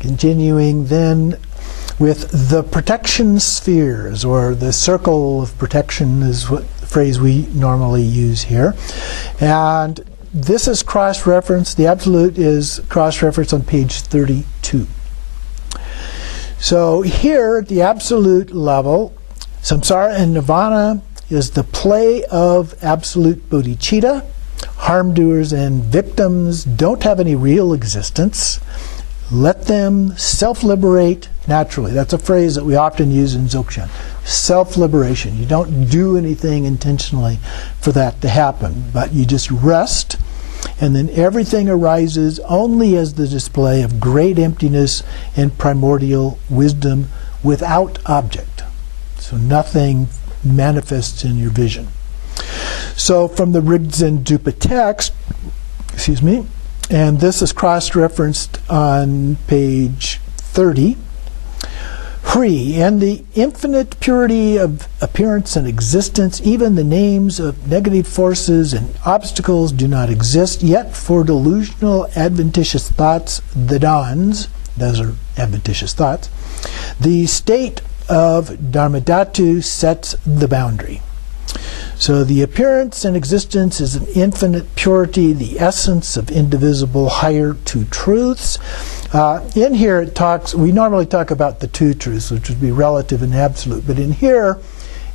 Continuing then with the protection spheres, or the circle of protection is what the phrase we normally use here. And this is cross-referenced. The absolute is cross-referenced on page 32. So here at the absolute level, samsara and nirvana is the play of absolute bodhicitta. Harm-doers and victims don't have any real existence. Let them self-liberate naturally. That's a phrase that we often use in Dzogchen. Self-liberation. You don't do anything intentionally for that to happen, but you just rest, and then everything arises only as the display of great emptiness and primordial wisdom without object. So nothing manifests in your vision. So from the Rigdzin Dupa text, and this is cross-referenced on page 30, free, and the infinite purity of appearance and existence, even the names of negative forces and obstacles do not exist, yet for delusional adventitious thoughts, the dawns, those are adventitious thoughts, the state of Dharmadhatu sets the boundary. So the appearance and existence is an infinite purity, the essence of indivisible higher two truths. In here it talks, we normally talk about the two truths, which would be relative and absolute, but in here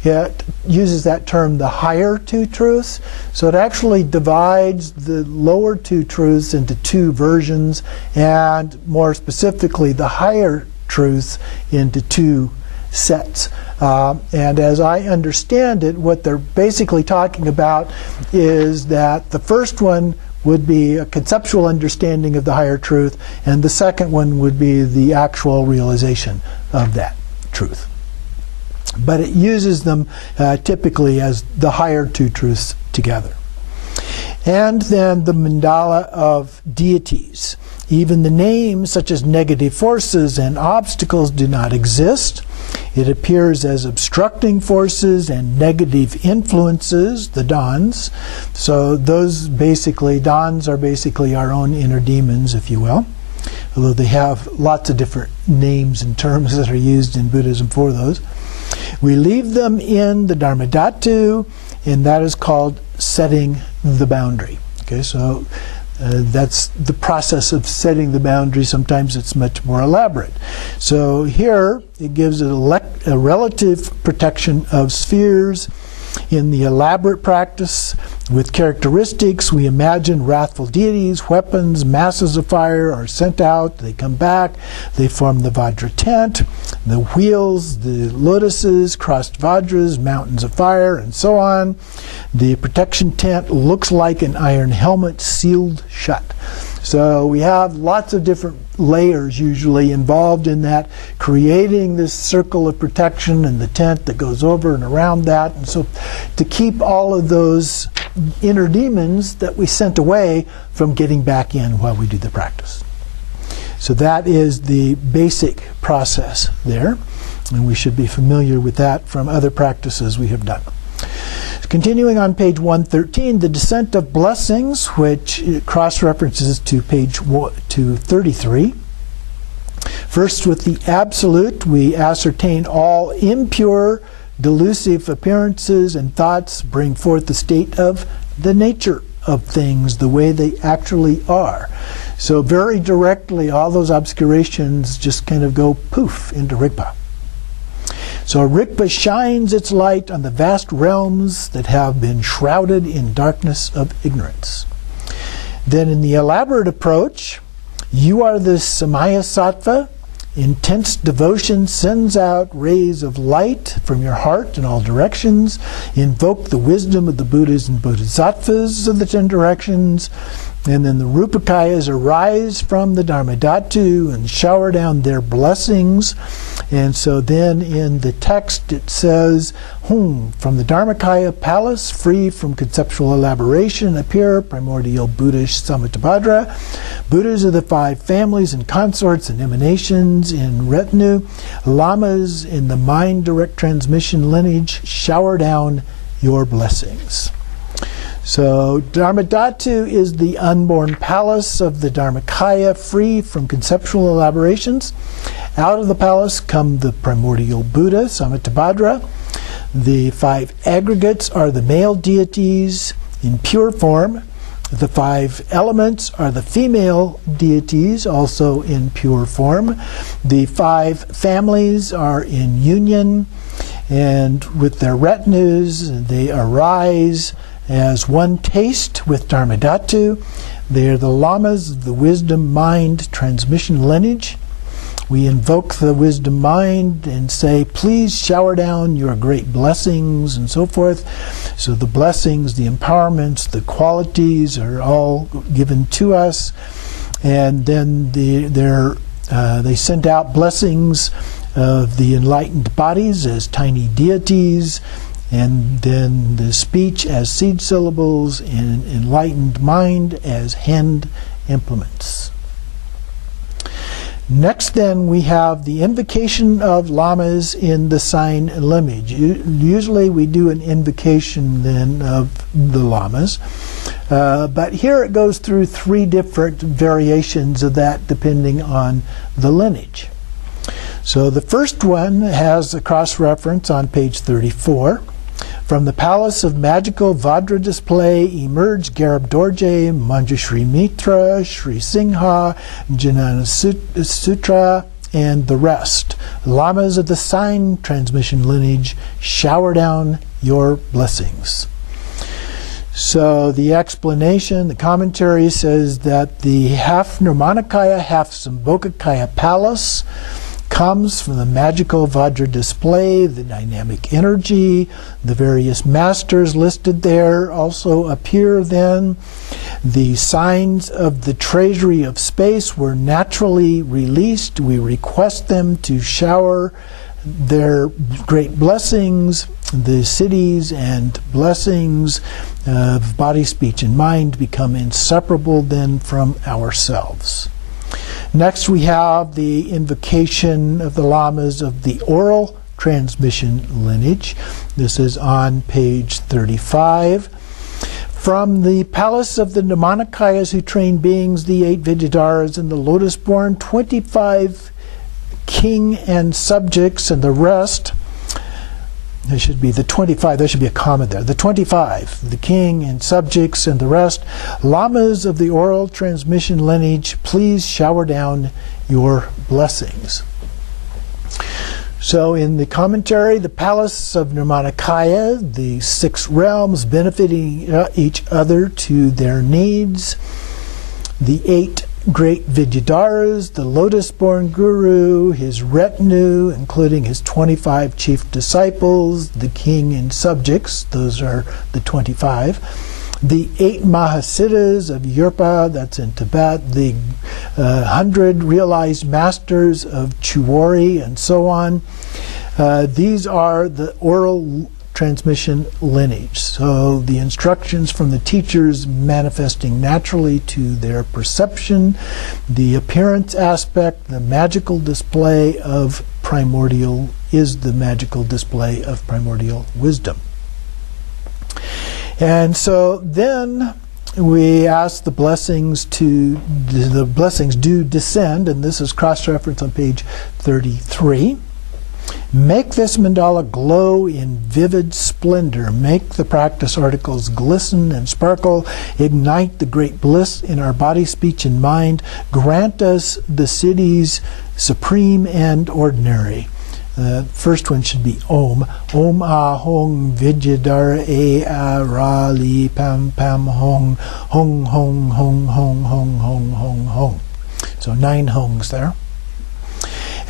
it uses that term, the higher two truths. So it actually divides the lower two truths into two versions, and more specifically the higher truths into two sets. And as I understand it, what they're basically talking about is that the first one would be a conceptual understanding of the higher truth, and the second one would be the actual realization of that truth. But it uses them typically as the higher two truths together. And then the Mandala of Deities. Even the names such as negative forces and obstacles do not exist. It appears as obstructing forces and negative influences, the dawns. So those basically, dawns are basically our own inner demons, if you will. Although they have lots of different names and terms that are used in Buddhism for those. We leave them in the Dharmadhatu, and that is called setting the boundary. Okay, so that's the process of setting the boundary. Sometimes it's much more elaborate. So here it gives a relative protection of spheres. In the elaborate practice with characteristics, we imagine wrathful deities, weapons, masses of fire are sent out, they come back, they form the Vajra tent, the wheels, the lotuses, crossed Vajras, mountains of fire, and so on. The protection tent looks like an iron helmet sealed shut. So we have lots of different layers usually involved in that, creating this circle of protection and the tent that goes over and around that. And so to keep all of those inner demons that we sent away from getting back in while we do the practice. So that is the basic process there. And we should be familiar with that from other practices we have done. Continuing on page 113, the descent of blessings, which cross-references to page 233. First, with the absolute, we ascertain all impure, delusive appearances and thoughts bring forth the state of the nature of things, the way they actually are. So very directly, all those obscurations just kind of go poof into Rigpa. So Rigpa shines its light on the vast realms that have been shrouded in darkness of ignorance. Then in the elaborate approach, you are the Samaya Sattva. Intense devotion sends out rays of light from your heart in all directions. Invoke the wisdom of the Buddhas and Bodhisattvas of the 10 directions. And then the Rupakayas arise from the Dharmadhatu and shower down their blessings. And so then in the text it says, from the Dharmakaya palace, free from conceptual elaboration, appear primordial Buddhish Samattabhadra, Buddhas of the 5 families and consorts and emanations in retinue, Lamas in the mind direct transmission lineage, shower down your blessings. So Dharmadhatu is the unborn palace of the Dharmakaya, free from conceptual elaborations. Out of the palace come the primordial Buddha, Samittabhadra. The 5 aggregates are the male deities in pure form. The 5 elements are the female deities, also in pure form. The 5 families are in union, and with their retinues, they arise as one taste with Dharmadhatu. They are the lamas of the wisdom mind transmission lineage. We invoke the wisdom mind and say, please shower down your great blessings and so forth. So the blessings, the empowerments, the qualities are all given to us. And then they send out blessings of the enlightened bodies as tiny deities, and then the speech as seed syllables, and enlightened mind as hand implements. Next, then, we have the invocation of lamas in the sign lineage. Usually we do an invocation then of the lamas, but here it goes through 3 different variations of that depending on the lineage. So the first one has a cross-reference on page 34. From the palace of magical Vajra display emerged Garab Dorje, Manjushri Mitra, Sri Singha, Jnana Sutra, and the rest. Lamas of the sign transmission lineage, shower down your blessings. So the explanation, the commentary says that the half Nirmanakaya, half Sambhogakaya palace comes from the magical Vajra display, the dynamic energy. The various masters listed there also appear then. The signs of the treasury of space were naturally released. We request them to shower their great blessings. The cities and blessings of body, speech, and mind become inseparable then from ourselves. Next, we have the invocation of the lamas of the oral transmission lineage. This is on page 35. From the palace of the Nirmanakayas who train beings, the 8 Vidyadharas and the Lotus-born, 25 king and subjects, and the rest. There should be the 25, there should be a comma there. The 25, the king and subjects and the rest, lamas of the oral transmission lineage, please shower down your blessings. So in the commentary, the palace of Nirmanakaya, the 6 realms benefiting each other to their needs, the 8 great Vidyadharas, the Lotus-born Guru, his retinue, including his 25 chief disciples, the king and subjects, those are the 25, the 8 Mahasiddhas of Yerpa, that's in Tibet, the 100 realized masters of Chuwari, and so on. These are the oral transmission lineage. So the instructions from the teachers manifesting naturally to their perception, the appearance aspect, the magical display of primordial is the magical display of primordial wisdom. And so then we ask the blessings do descend, and this is cross-reference on page 33. Make this mandala glow in vivid splendor. Make the practice articles glisten and sparkle. Ignite the great bliss in our body, speech, and mind. Grant us the siddhis supreme and ordinary. The first one should be Om. Om Ah Hong Vidyadhara E A Ra Li Pam Pam Hong. Hong Hong Hong Hong Hong Hong Hong Hong. So 9 hongs there.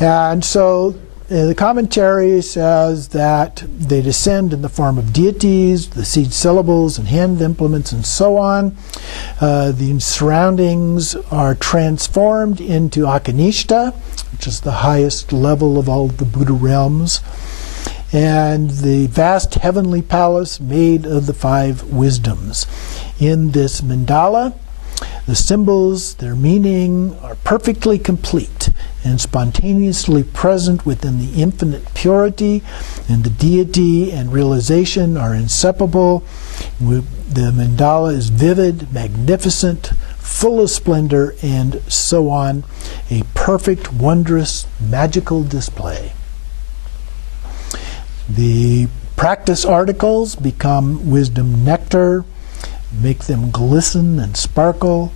And so the commentary says that they descend in the form of deities, the seed syllables and hand implements and so on. The surroundings are transformed into Akanishta, which is the highest level of all the Buddha realms, and the vast heavenly palace made of the 5 wisdoms. In this mandala, the symbols, their meaning, are perfectly complete, and spontaneously present within the infinite purity, and the deity and realization are inseparable. The mandala is vivid, magnificent, full of splendor, and so on. A perfect, wondrous, magical display. The practice articles become wisdom nectar, make them glisten and sparkle.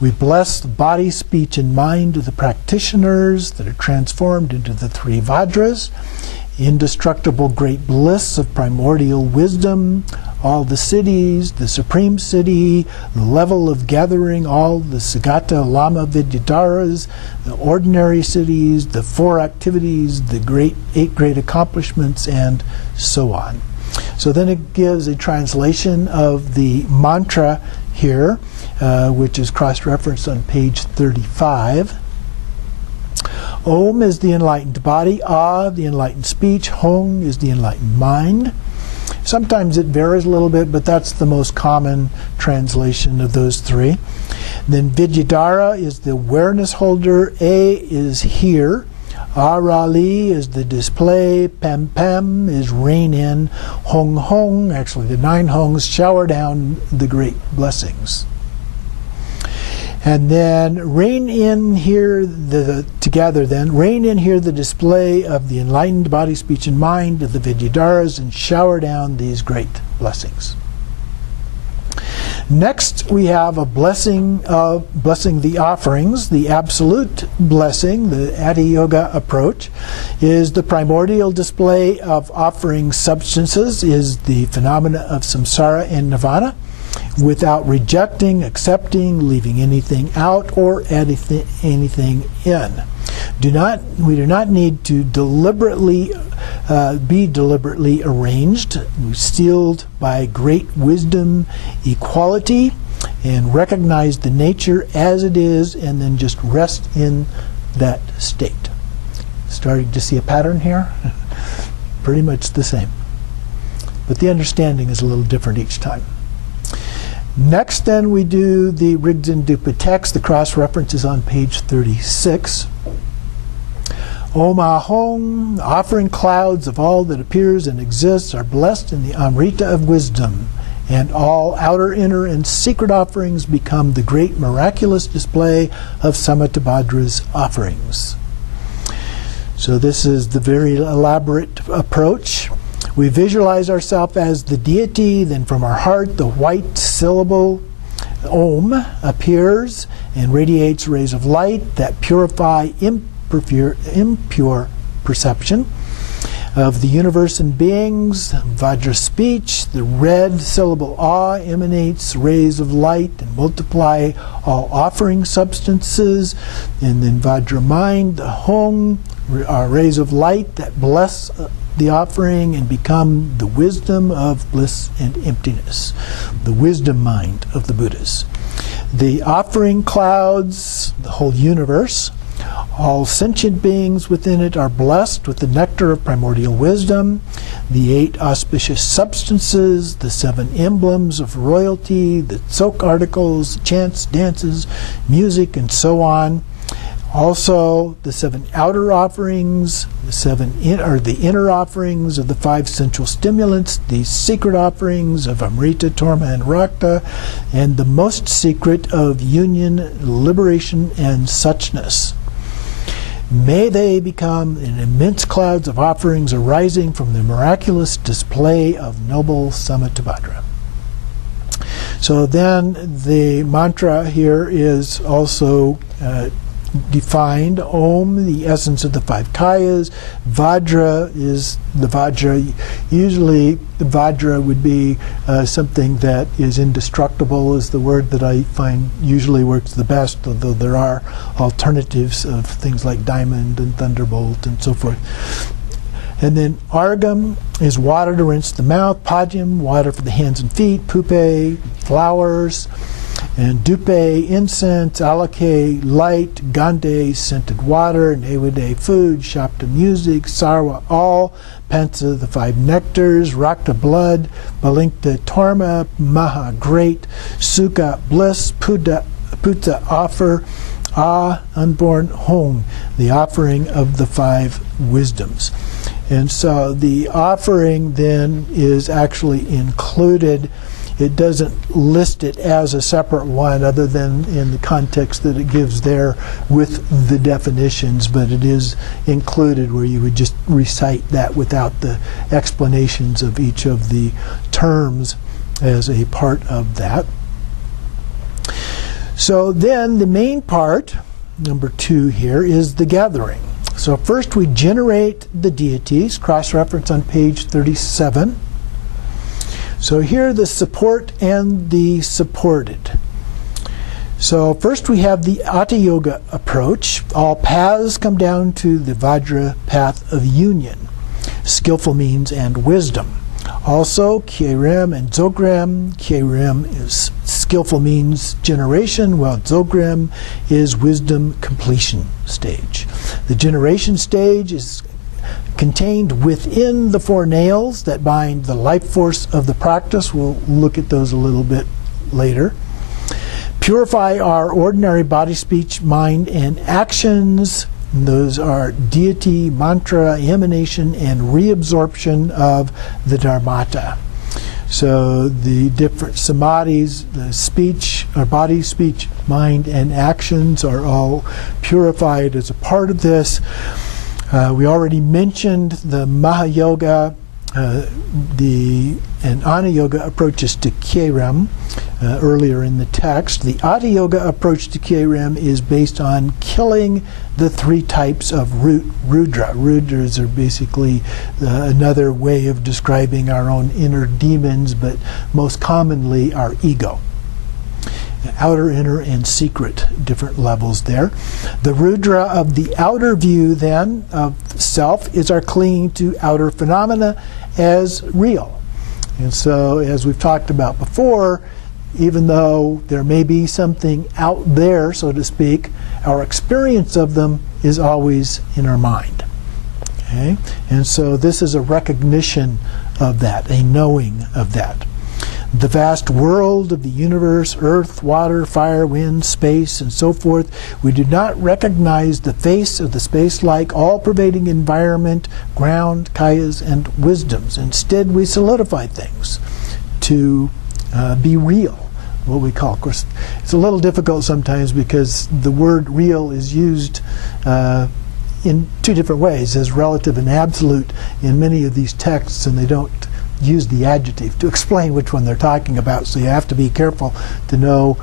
We bless the body, speech, and mind of the practitioners that are transformed into the three Vajras, indestructible great bliss of primordial wisdom, all the cities, the supreme city, the level of gathering, all the Sagata Lama Vidyadharas, the ordinary cities, the four activities, the eight great accomplishments, and so on. So then it gives a translation of the mantra here, which is cross-referenced on page 35. Om is the enlightened body, Ah, the enlightened speech, Hong is the enlightened mind. Sometimes it varies a little bit, but that's the most common translation of those three. Then Vidyadhara is the awareness holder, A is here, Arali is the display, Pem Pem is rain in, Hong Hong, actually the 9 Hongs shower down the great blessings. And then rain in here rain in here the display of the enlightened body, speech, and mind of the Vidyadharas, and shower down these great blessings. Next, we have a blessing the offerings. The absolute blessing, the Adi-yoga approach, is the primordial display of offering substances, is the phenomena of samsara and nirvana, without rejecting, accepting, leaving anything out, or adding anything in. We do not need to be deliberately arranged. We're sealed by great wisdom, equality, and recognize the nature as it is, and then just rest in that state. Starting to see a pattern here? Pretty much the same. But the understanding is a little different each time. Next, then, we do the Rigdzin Dupa text. The cross-reference is on page 36. Om Ahong, offering clouds of all that appears and exists, are blessed in the Amrita of wisdom, and all outer, inner, and secret offerings become the great miraculous display of Samattabhadra's offerings. So this is the very elaborate approach. We visualize ourselves as the deity, then from our heart the white syllable Om appears and radiates rays of light that purify impure perception of the universe and beings. Vajra speech, the red syllable Ah, emanates rays of light and multiply all offering substances. And then Vajra mind, the Hong, are rays of light that bless the offering and become the wisdom of bliss and emptiness, the wisdom mind of the Buddhas. The offering clouds, the whole universe, all sentient beings within it are blessed with the nectar of primordial wisdom, the 8 auspicious substances, the 7 emblems of royalty, the tsok articles, chants, dances, music, and so on. Also, the 7 outer offerings, the inner offerings of the 5 sensual stimulants, the secret offerings of Amrita, Torma, and Rakta, and the most secret of union, liberation, and suchness. May they become in immense clouds of offerings arising from the miraculous display of noble Samattabhadra. So then the mantra here is also defined. Om, the essence of the 5 kayas. Vajra is the Vajra. Usually the Vajra would be something that is indestructible, is the word that I find usually works the best, although there are alternatives of things like diamond and thunderbolt and so forth. And then Argam is water to rinse the mouth. Padyam, water for the hands and feet. Pupe, flowers. And Dupe, incense. Alake, light. Gande, scented water. Nevade, food. Shapta, music. Sarva, all. Pansa, the 5 nectars. Rakta, blood. Balinkta, torma. Maha, great. Sukha, bliss. Puta, offer. unborn, Hong, the offering of the 5 wisdoms. And so the offering then is actually included. It doesn't list it as a separate one other than in the context that it gives there with the definitions, but it is included where you would just recite that without the explanations of each of the terms as a part of that. So then the main part, number 2 here, is the gathering. So first we generate the deities, cross-reference on page 37. So here the support and the supported. So first we have the Hatha Yoga approach. All paths come down to the Vajra path of union, skillful means and wisdom. Also, Kyerem and Dzogchen. Kyerem is skillful means generation, while Dzogchen is wisdom completion stage. The generation stage is contained within the 4 nails that bind the life force of the practice. We'll look at those a little bit later. Purify our ordinary body, speech, mind, and actions. Those are deity, mantra, emanation, and reabsorption of the Dharmata. So the different samadhis, the speech, our body, speech, mind, and actions are all purified as a part of this. We already mentioned the Mahayoga, and Ana Yoga approaches to Kyerem earlier in the text. The Hatha Yoga approach to Kyerem is based on killing the 3 types of Rudra. Rudras are basically another way of describing our own inner demons, but most commonly our ego. Outer, inner, and secret, different levels there. The Rudra of the outer view, then, of self is our clinging to outer phenomena as real. And so, as we've talked about before, even though there may be something out there, so to speak, our experience of them is always in our mind. Okay? And so this is a recognition of that, a knowing of that. The vast world of the universe, earth, water, fire, wind, space, and so forth, we do not recognize the face of the space-like, all-pervading environment, ground, kayas, and wisdoms. Instead, we solidify things to be real, what we call. Of course, it's a little difficult sometimes because the word real is used in 2 different ways, as relative and absolute in many of these texts, and they don't use the adjective to explain which one they're talking about, so you have to be careful to know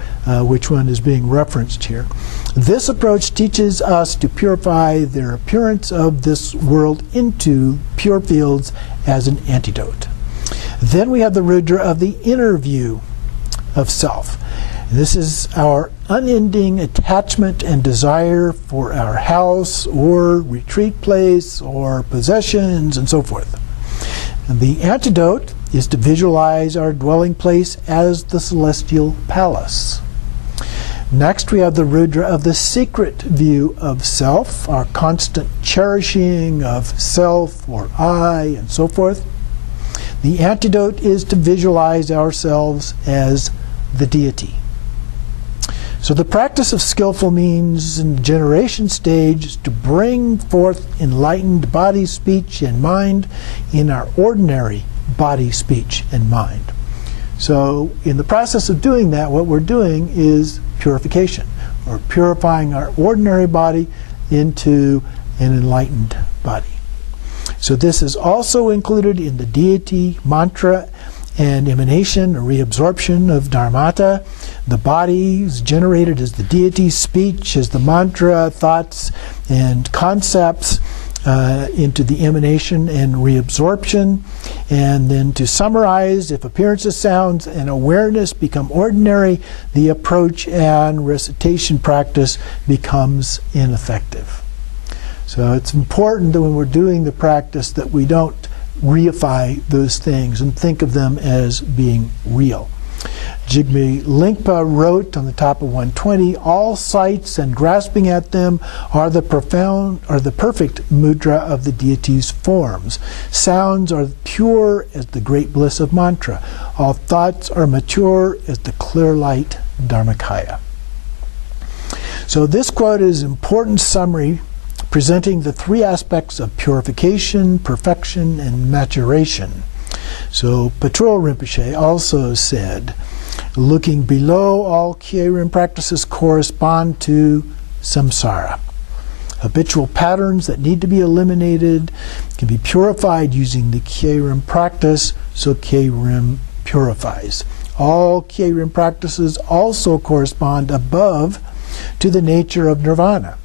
which one is being referenced here. This approach teaches us to purify their appearance of this world into pure fields as an antidote. Then we have the Rudra of the inner view of self. This is our unending attachment and desire for our house or retreat place or possessions and so forth. And the antidote is to visualize our dwelling place as the celestial palace. Next, we have the Rudra of the secret view of self, our constant cherishing of self or I and so forth. The antidote is to visualize ourselves as the deity. So the practice of skillful means in the generation stage is to bring forth enlightened body, speech, and mind in our ordinary body, speech, and mind. So in the process of doing that, what we're doing is purification. We're purifying our ordinary body into an enlightened body. So this is also included in the deity, mantra, and emanation or reabsorption of Dharmata. The body is generated as the deity, speech as the mantra, thoughts and concepts into the emanation and reabsorption. And then to summarize, if appearances, sounds, and awareness become ordinary, the approach and recitation practice becomes ineffective. So it's important that when we're doing the practice that we don't reify those things and think of them as being real. Jigme Lingpa wrote on the top of 120, all sights and grasping at them are the profound or the perfect mudra of the deity's forms. Sounds are pure as the great bliss of mantra. All thoughts are mature as the clear light Dharmakaya. So this quote is an important summary presenting the three aspects of purification, perfection, and maturation. So Patrul Rinpoche also said, looking below, all Khyentse practices correspond to samsara. Habitual patterns that need to be eliminated can be purified using the Khyentse practice, so Khyentse purifies. All Khyentse practices also correspond above to the nature of nirvana,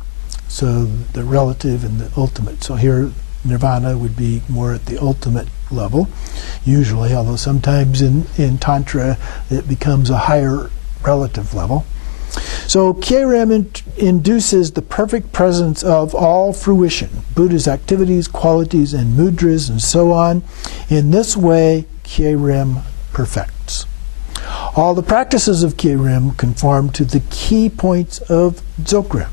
so the relative and the ultimate. So here nirvana would be more at the ultimate level, usually, although sometimes in Tantra it becomes a higher relative level. So Khyentse induces the perfect presence of all fruition, Buddha's activities, qualities, and mudras, and so on. In this way, Khyentse perfects. All the practices of Khyentse conform to the key points of Dzogchen.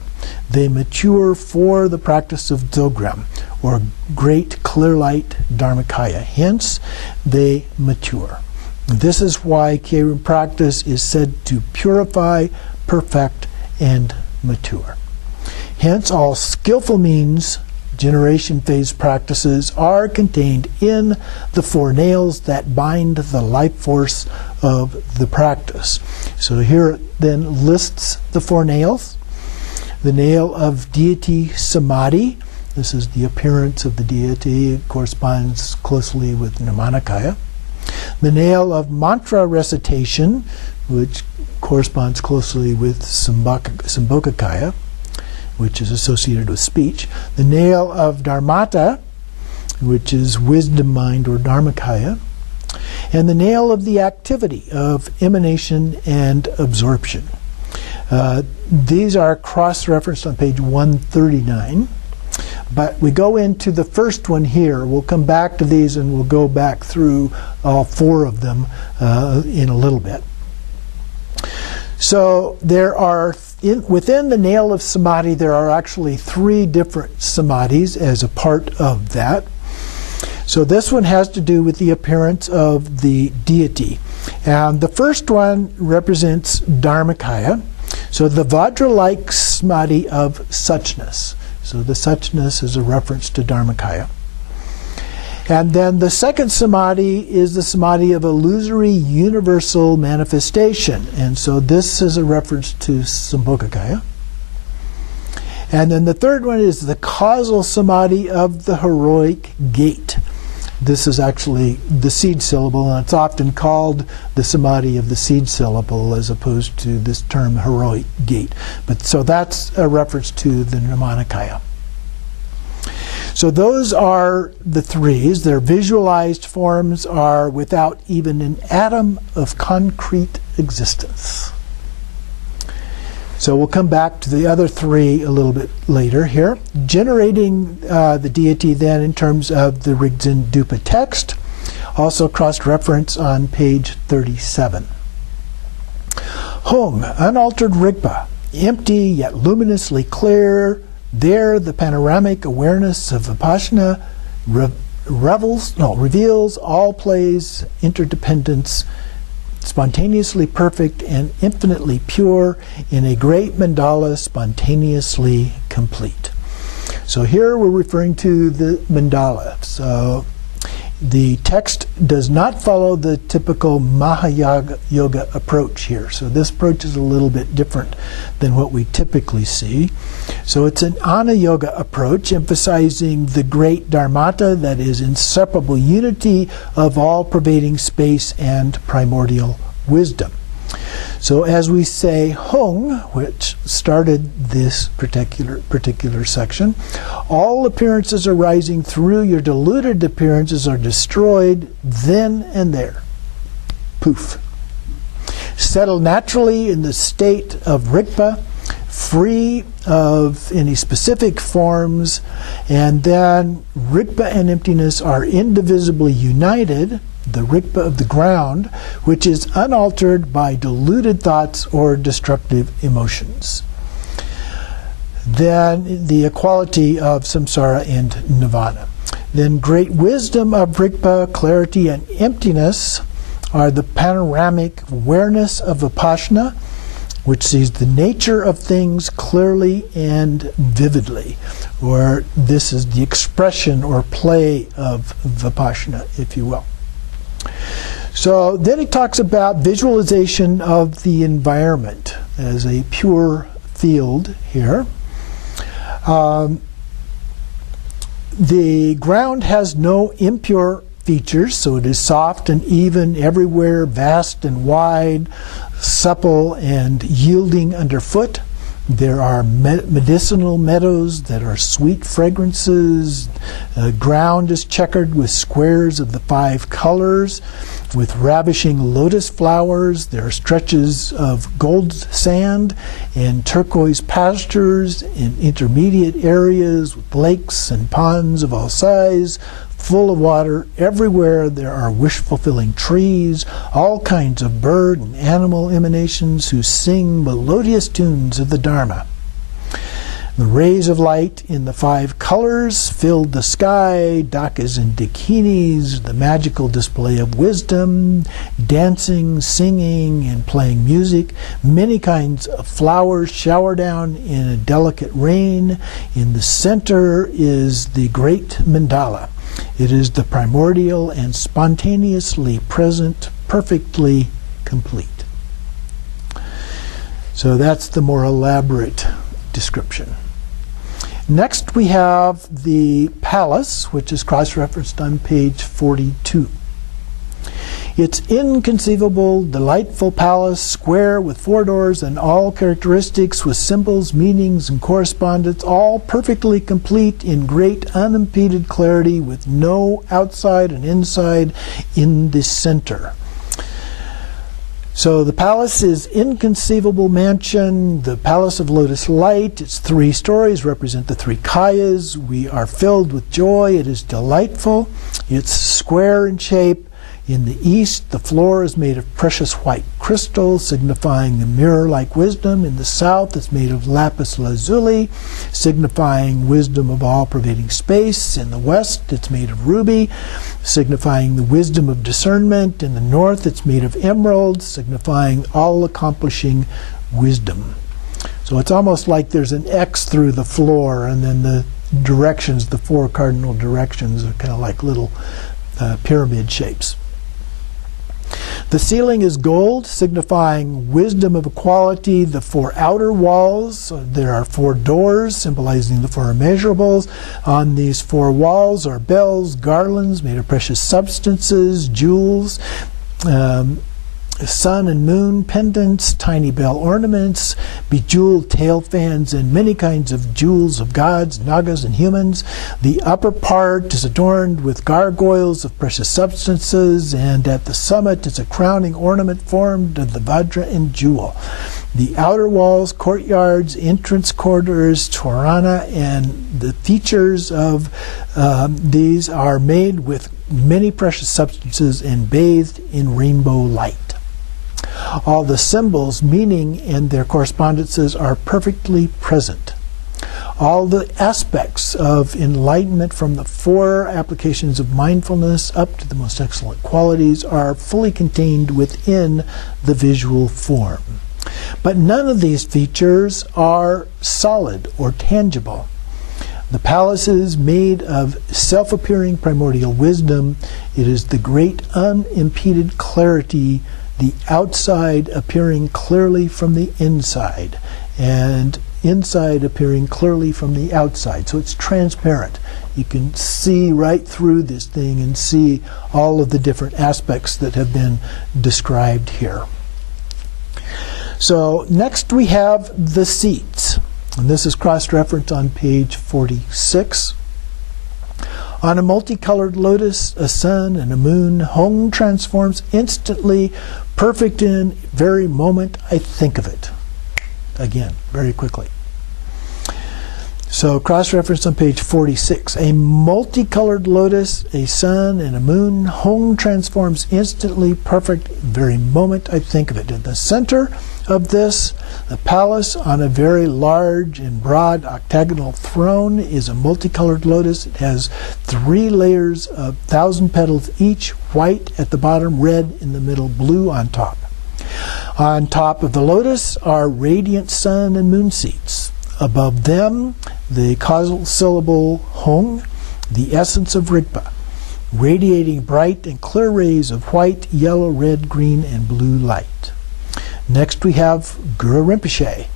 They mature for the practice of Dzogchen, or great clear light Dharmakaya. Hence, they mature. This is why Khyentse practice is said to purify, perfect, and mature. Hence, all skillful means, generation phase practices, are contained in the four nails that bind the life force of the practice. So here it then lists the four nails. The nail of deity samadhi. This is the appearance of the deity. It corresponds closely with Dharmakaya. The nail of mantra recitation, which corresponds closely with Sambhogakaya, which is associated with speech. The nail of Dharmata, which is wisdom mind or Dharmakaya. And the nail of the activity of emanation and absorption. These are cross-referenced on page 139. But we go into the first one here. We'll come back to these and we'll go back through all four of them in a little bit. So there are, within the nail of samadhi, there are actually three different samadhis as a part of that. So this one has to do with the appearance of the deity. And the first one represents Dharmakaya. So the Vajra-like samadhi of suchness. So the suchness is a reference to Dharmakaya. And then the second samadhi is the samadhi of illusory universal manifestation. And so this is a reference to Sambhogakaya. And then the third one is the causal samadhi of the heroic gate. This is actually the seed syllable, and it's often called the samadhi of the seed syllable as opposed to this term heroic gate. But so that's a reference to the Dharmakaya. So those are the threes. Their visualized forms are without even an atom of concrete existence. So we'll come back to the other three a little bit later here. Generating the deity then in terms of the Rigdzin Dupa text, also cross-reference on page 37. Hung, unaltered Rigpa, empty yet luminously clear. There the panoramic awareness of Vipassana reveals all plays, interdependence, spontaneously perfect and infinitely pure in a great mandala, spontaneously complete. So here we're referring to the mandala. So the text does not follow the typical Mahayana approach here. So this approach is a little bit different than what we typically see. So it's an Ana Yoga approach, emphasizing the great Dharmata, that is inseparable unity of all pervading space and primordial wisdom. So as we say Hung, which started this particular section, all appearances arising through your deluded appearances are destroyed then and there. Poof. Settle naturally in the state of Rigpa, free of any specific forms, and then Rigpa and emptiness are indivisibly united, the Rigpa of the ground, which is unaltered by deluded thoughts or destructive emotions. Then the equality of samsara and nirvana. Then great wisdom of Rigpa, clarity, and emptiness are the panoramic awareness of Vipassana, which sees the nature of things clearly and vividly, or this is the expression or play of Vipassana, if you will. So then he talks about visualization of the environment as a pure field here. The ground has no impure features, so it is soft and even everywhere, vast and wide, supple and yielding underfoot. There are medicinal meadows that are sweet fragrances. The ground is checkered with squares of the 5 colors, with ravishing lotus flowers. There are stretches of gold sand and turquoise pastures in intermediate areas with lakes and ponds of all size, full of water. Everywhere there are wish-fulfilling trees, all kinds of bird and animal emanations who sing melodious tunes of the Dharma. The rays of light in the 5 colors filled the sky, dhakas and dakinis, the magical display of wisdom, dancing, singing, and playing music. Many kinds of flowers shower down in a delicate rain. In the center is the great mandala. It is the primordial and spontaneously present, perfectly complete. So that's the more elaborate description. Next we have the palace, which is cross-referenced on page 42. Its inconceivable, delightful palace, square with 4 doors and all characteristics with symbols, meanings, and correspondence, all perfectly complete in great unimpeded clarity with no outside and inside in the center. So the palace is inconceivable mansion, the palace of lotus light. Its 3 stories represent the 3 kayas. We are filled with joy. It is delightful. It's square in shape. In the east, the floor is made of precious white crystal, signifying the mirror-like wisdom. In the south, it's made of lapis lazuli, signifying wisdom of all-pervading space. In the west, it's made of ruby, signifying the wisdom of discernment. In the north, it's made of emerald, signifying all-accomplishing wisdom. So it's almost like there's an X through the floor, and then the directions, the 4 cardinal directions, are kind of like little pyramid shapes. The ceiling is gold, signifying wisdom of equality. The 4 outer walls, there are 4 doors, symbolizing the 4 immeasurables. On these 4 walls are bells, garlands made of precious substances, jewels, sun and moon pendants, tiny bell ornaments, bejeweled tail fans, and many kinds of jewels of gods, nagas, and humans. The upper part is adorned with gargoyles of precious substances, and at the summit is a crowning ornament formed of the Vajra and jewel. The outer walls, courtyards, entrance corridors, torana, and the features of these are made with many precious substances and bathed in rainbow light. All the symbols, meaning, and their correspondences are perfectly present. All the aspects of enlightenment, from the 4 applications of mindfulness up to the most excellent qualities, are fully contained within the visual form. But none of these features are solid or tangible. The palace is made of self-appearing primordial wisdom. It is the great unimpeded clarity, the outside appearing clearly from the inside, and inside appearing clearly from the outside. So it's transparent. You can see right through this thing and see all of the different aspects that have been described here. So next we have the seats. And this is cross-referenced on page 46. On a multicolored lotus, a sun and a moon, Hong transforms instantly, perfect in very moment I think of it. Again, very quickly. So cross-reference on page 46. A multicolored lotus, a sun and a moon, Hong transforms instantly, perfect very moment I think of it. In the center of this, the palace on a very large and broad octagonal throne is a multicolored lotus. It has 3 layers of 1,000 petals each, white at the bottom, red in the middle, blue on top. On top of the lotus are radiant sun and moon seats. Above them, the causal syllable Hong, the essence of Rigpa, radiating bright and clear rays of white, yellow, red, green, and blue light. Next we have Guru Rinpoche.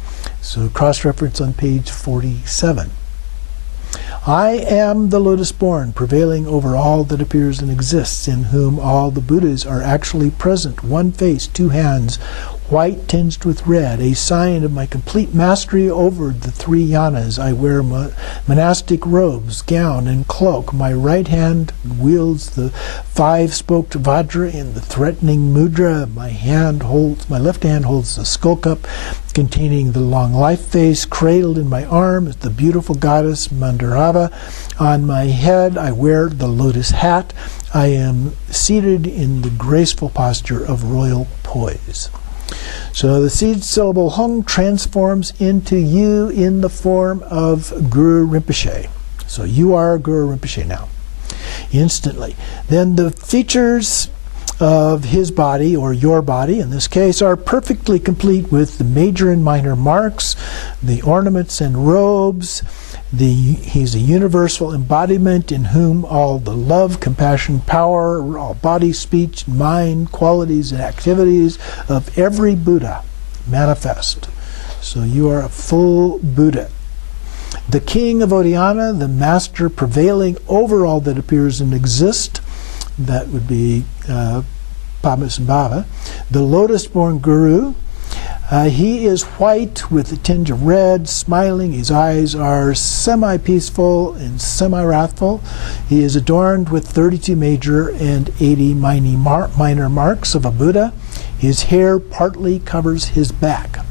So cross-reference on page 47. I am the lotus born, prevailing over all that appears and exists, in whom all the Buddhas are actually present, one face, two hands, white tinged with red, a sign of my complete mastery over the three yanas. I wear monastic robes, gown, and cloak. My right hand wields the five-spoked vajra in the threatening mudra. My left hand holds the skull cup containing the long life face. Cradled in my arm is the beautiful goddess Mandala. On my head I wear the lotus hat. I am seated in the graceful posture of royal poise. So the seed syllable Hung transforms into you in the form of Guru Rinpoche. So you are Guru Rinpoche now, instantly. Then the features of his body, or your body in this case, are perfectly complete with the major and minor marks, the ornaments and robes. He's a universal embodiment in whom all the love, compassion, power, all body, speech, mind, qualities, and activities of every Buddha manifest. So you are a full Buddha. The king of Odhyana, the master prevailing over all that appears and exists, that would be Padmasambhava. The lotus-born guru, he is white with a tinge of red, smiling. His eyes are semi-peaceful and semi-wrathful. He is adorned with 32 major and 80 minor marks of a Buddha. His hair partly covers his back.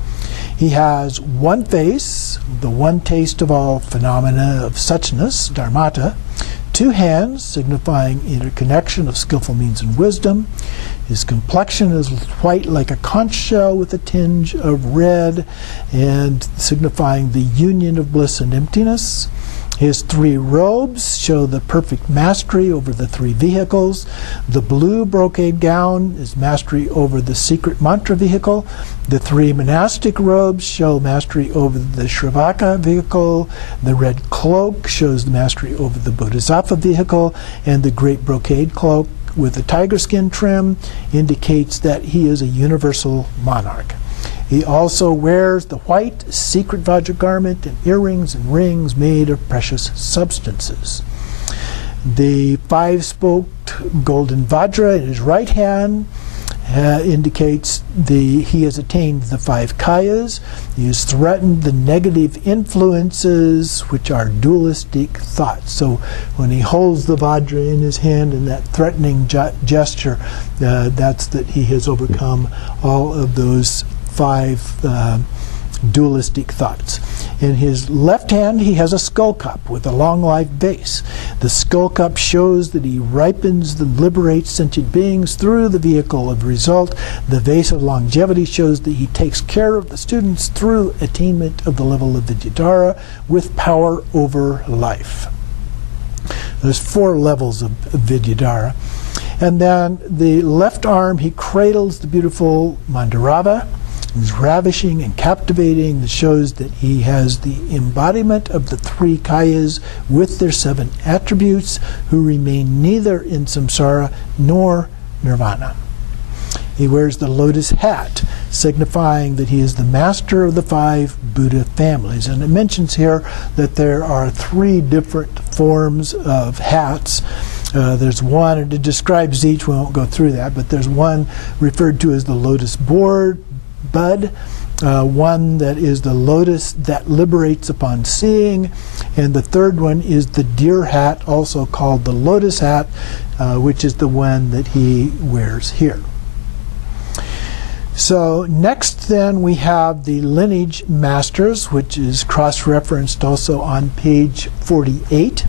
He has one face, the one taste of all phenomena of suchness, dharmata, two hands, signifying interconnection of skillful means and wisdom. His complexion is white like a conch shell with a tinge of red, and signifying the union of bliss and emptiness. His three robes show the perfect mastery over the three vehicles. The blue brocade gown is mastery over the secret mantra vehicle. The three monastic robes show mastery over the Shravaka vehicle. The red cloak shows the mastery over the Bodhisattva vehicle. And the great brocade cloak with the tiger skin trim indicates that he is a universal monarch. He also wears the white secret Vajra garment and earrings and rings made of precious substances. The five-spoked golden Vajra in his right hand indicates he has attained the five kayas. He has threatened the negative influences, which are dualistic thoughts. So when he holds the Vajra in his hand in that threatening gesture, that's that he has overcome all of those five dualistic thoughts. In his left hand he has a skull cup with a long life base. The skull cup shows that he ripens and liberates sentient beings through the vehicle of result. The vase of longevity shows that he takes care of the students through attainment of the level of Vidyadhara with power over life. There's 4 levels of Vidyadhara. And then the left arm, he cradles the beautiful Mandala. He's ravishing and captivating. That shows that he has the embodiment of the 3 kayas with their 7 attributes, who remain neither in samsara nor nirvana. He wears the lotus hat, signifying that he is the master of the 5 Buddha families. And it mentions here that there are 3 different forms of hats. There's one, and it describes each. We won't go through that, but there's one referred to as the lotus bud, one that is the lotus that liberates upon seeing, and the third one is the deer hat, also called the lotus hat, which is the one that he wears here. So next then we have the Lineage Masters, which is cross-referenced also on page 48.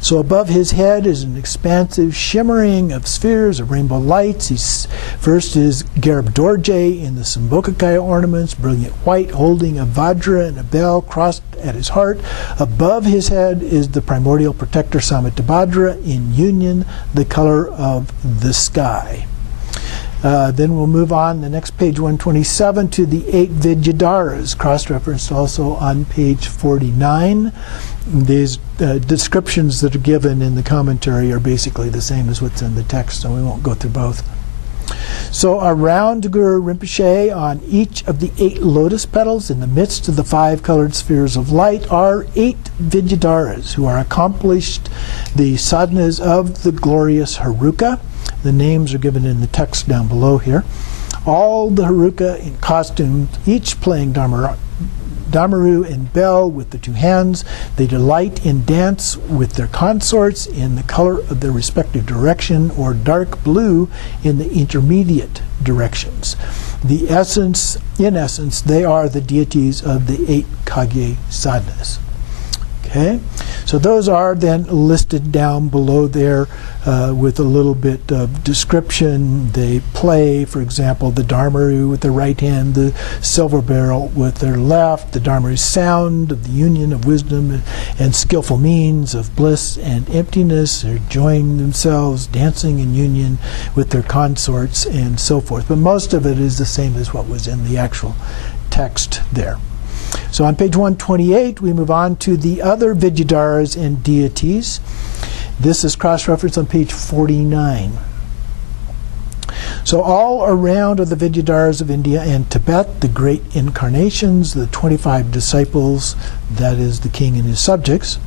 So above his head is an expansive shimmering of spheres of rainbow lights. First is Garib Dorje in the Sambhogakaya ornaments, brilliant white, holding a Vajra and a bell crossed at his heart. Above his head is the primordial protector Samittabhadra in union, the color of the sky. Then we'll move on the next page 127 to the 8 Vidyadharas, cross-referenced also on page 49. These descriptions that are given in the commentary are basically the same as what's in the text, so we won't go through both. So around Guru Rinpoche, on each of the 8 lotus petals, in the midst of the 5 colored spheres of light, are 8 Vidyadharas who are accomplished the sadhanas of the glorious Haruka. The names are given in the text down below here. All the Haruka in costumes, each playing Damaru and bell with the 2 hands. They delight in dance with their consorts in the color of their respective direction, or dark blue in the intermediate directions. In essence, they are the deities of the 8 Kagye sadhanas. Okay, so those are then listed down below there with a little bit of description. They play, for example, the Dharmaru with their right hand, the silver barrel with their left, the Dharmaru's sound of the union of wisdom and skillful means of bliss and emptiness. They're enjoying themselves, dancing in union with their consorts and so forth. But most of it is the same as what was in the actual text there. So on page 128, we move on to the other Vidyadharas and deities. This is cross-referenced on page 49. So all around are the Vidyadharas of India and Tibet, the great incarnations, the 25 disciples, that is the king and his subjects,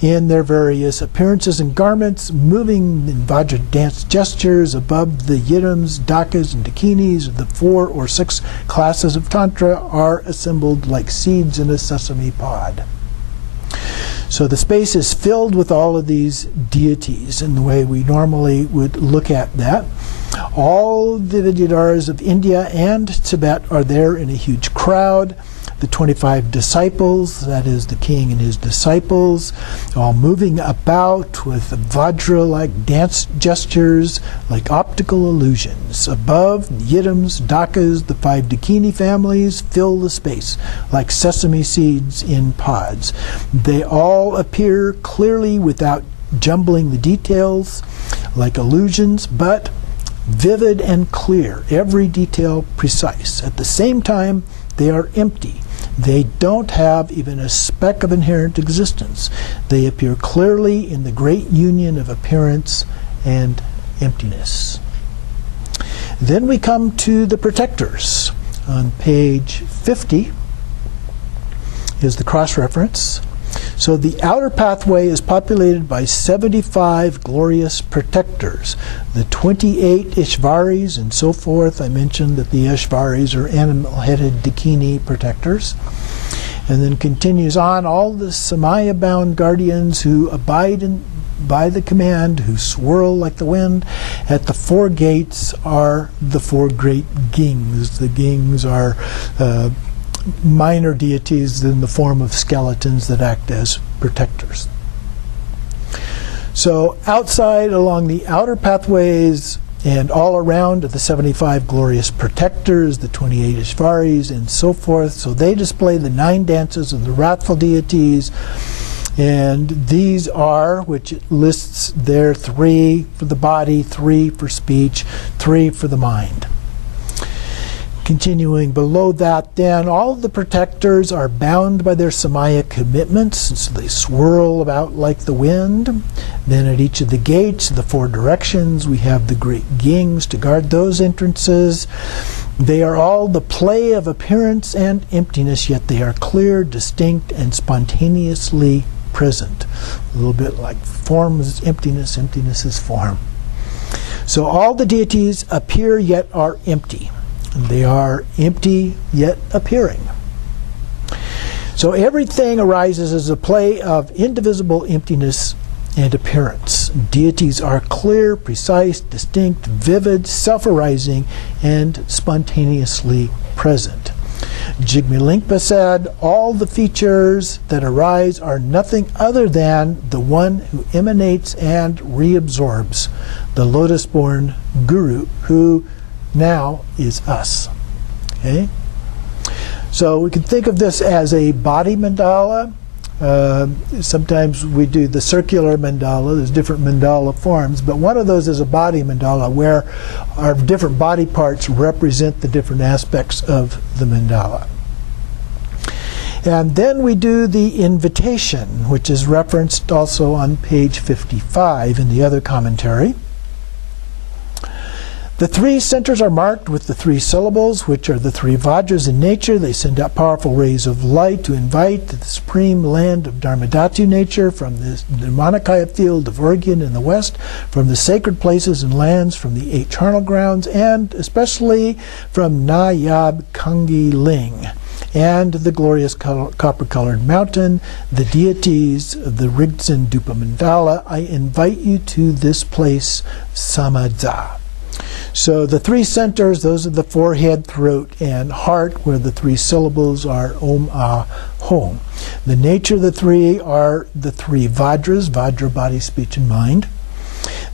in their various appearances and garments, moving in Vajra dance gestures above the yidams, dakas, and dakinis of the 4 or 6 classes of Tantra, are assembled like seeds in a sesame pod. So the space is filled with all of these deities in the way we normally would look at that. All the Vidyadharas of India and Tibet are there in a huge crowd. The 25 disciples, that is the king and his disciples, all moving about with Vajra-like dance gestures, like optical illusions. Above, yidams, dakas, the 5 dakini families fill the space, like sesame seeds in pods. They all appear clearly without jumbling the details, like illusions, but vivid and clear, every detail precise. At the same time, they are empty. They don't have even a speck of inherent existence. They appear clearly in the great union of appearance and emptiness. Then we come to the protectors. On page 50 is the cross-reference. So the outer pathway is populated by 75 glorious protectors. The 28 Ishvaris and so forth. I mentioned that the Ishvaris are animal-headed Dakini protectors. And then continues on, all the Samaya-bound guardians who abide by the command, who swirl like the wind. At the 4 gates are the 4 great Gings. The Gings are minor deities in the form of skeletons that act as protectors. So outside, along the outer pathways and all around are the 75 glorious protectors, the 28 Ishvaris, and so forth. So they display the 9 dances of the wrathful deities. And these are, which it lists there, 3 for the body, 3 for speech, 3 for the mind. Continuing below that, then, all the protectors are bound by their Samaya commitments, and so they swirl about like the wind. Then at each of the gates, the 4 directions, we have the great Gings to guard those entrances. They are all the play of appearance and emptiness, yet they are clear, distinct, and spontaneously present. A little bit like form is emptiness, emptiness is form. So all the deities appear yet are empty. They are empty yet appearing. So everything arises as a play of indivisible emptiness and appearance. Deities are clear, precise, distinct, vivid, self-arising, and spontaneously present. Jigme Lingpa said, all the features that arise are nothing other than the one who emanates and reabsorbs, the lotus-born Guru, who now is us. Okay? So we can think of this as a body mandala, Sometimes we do the circular mandala. There's different mandala forms, but one of those is a body mandala where our different body parts represent the different aspects of the mandala. And then we do the invitation, which is referenced also on page 55 in the other commentary. The three centers are marked with the three syllables, which are the three Vajras in nature. They send out powerful rays of light to invite the supreme land of Dharmadhatu nature from the Dharmakaya field of Orgyan in the west, from the sacred places and lands, from the 8 charnel grounds, and especially from Nayab Kangi Ling and the glorious copper-colored mountain, the deities of the Rigdzin Dupa mandala. I invite you to this place, Samadza. So the three centers, those are the forehead, throat, and heart, where the three syllables are Om, Ah, Hom. The nature of the three are the three Vajras, Vajra, body, speech, and mind.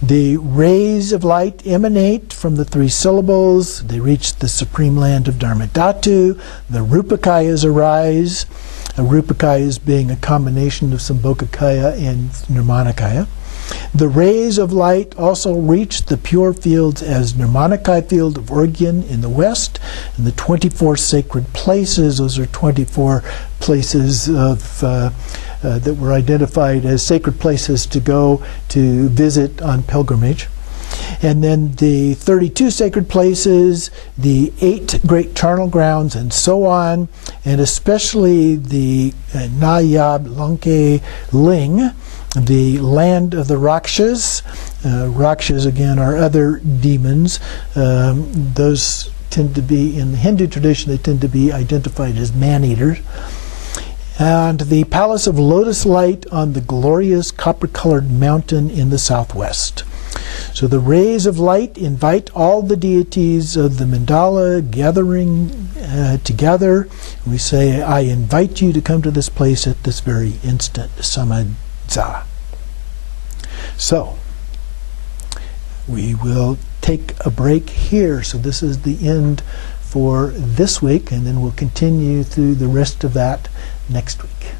The rays of light emanate from the three syllables. They reach the supreme land of Dharmadhatu. The Rupakayas arise. Rupakayas being a combination of Sambhogakaya and Nirmanakaya. The rays of light also reach the pure fields as Nirmanakaya field of Orgyan in the west, and the 24 sacred places. Those are 24 places of that were identified as sacred places to go to visit on pilgrimage. And then the 32 sacred places, the 8 great charnel grounds, and so on, and especially the Nayab Longchen Ling, the land of the Rakshas. Rakshas, again, are other demons. Those tend to be, in the Hindu tradition, they tend to be identified as man-eaters. And the Palace of Lotus Light on the glorious copper-colored mountain in the southwest. So the rays of light invite all the deities of the mandala gathering together. We say, I invite you to come to this place at this very instant, Samadza. So, we will take a break here. So this is the end for this week, and then we'll continue through the rest of that next week.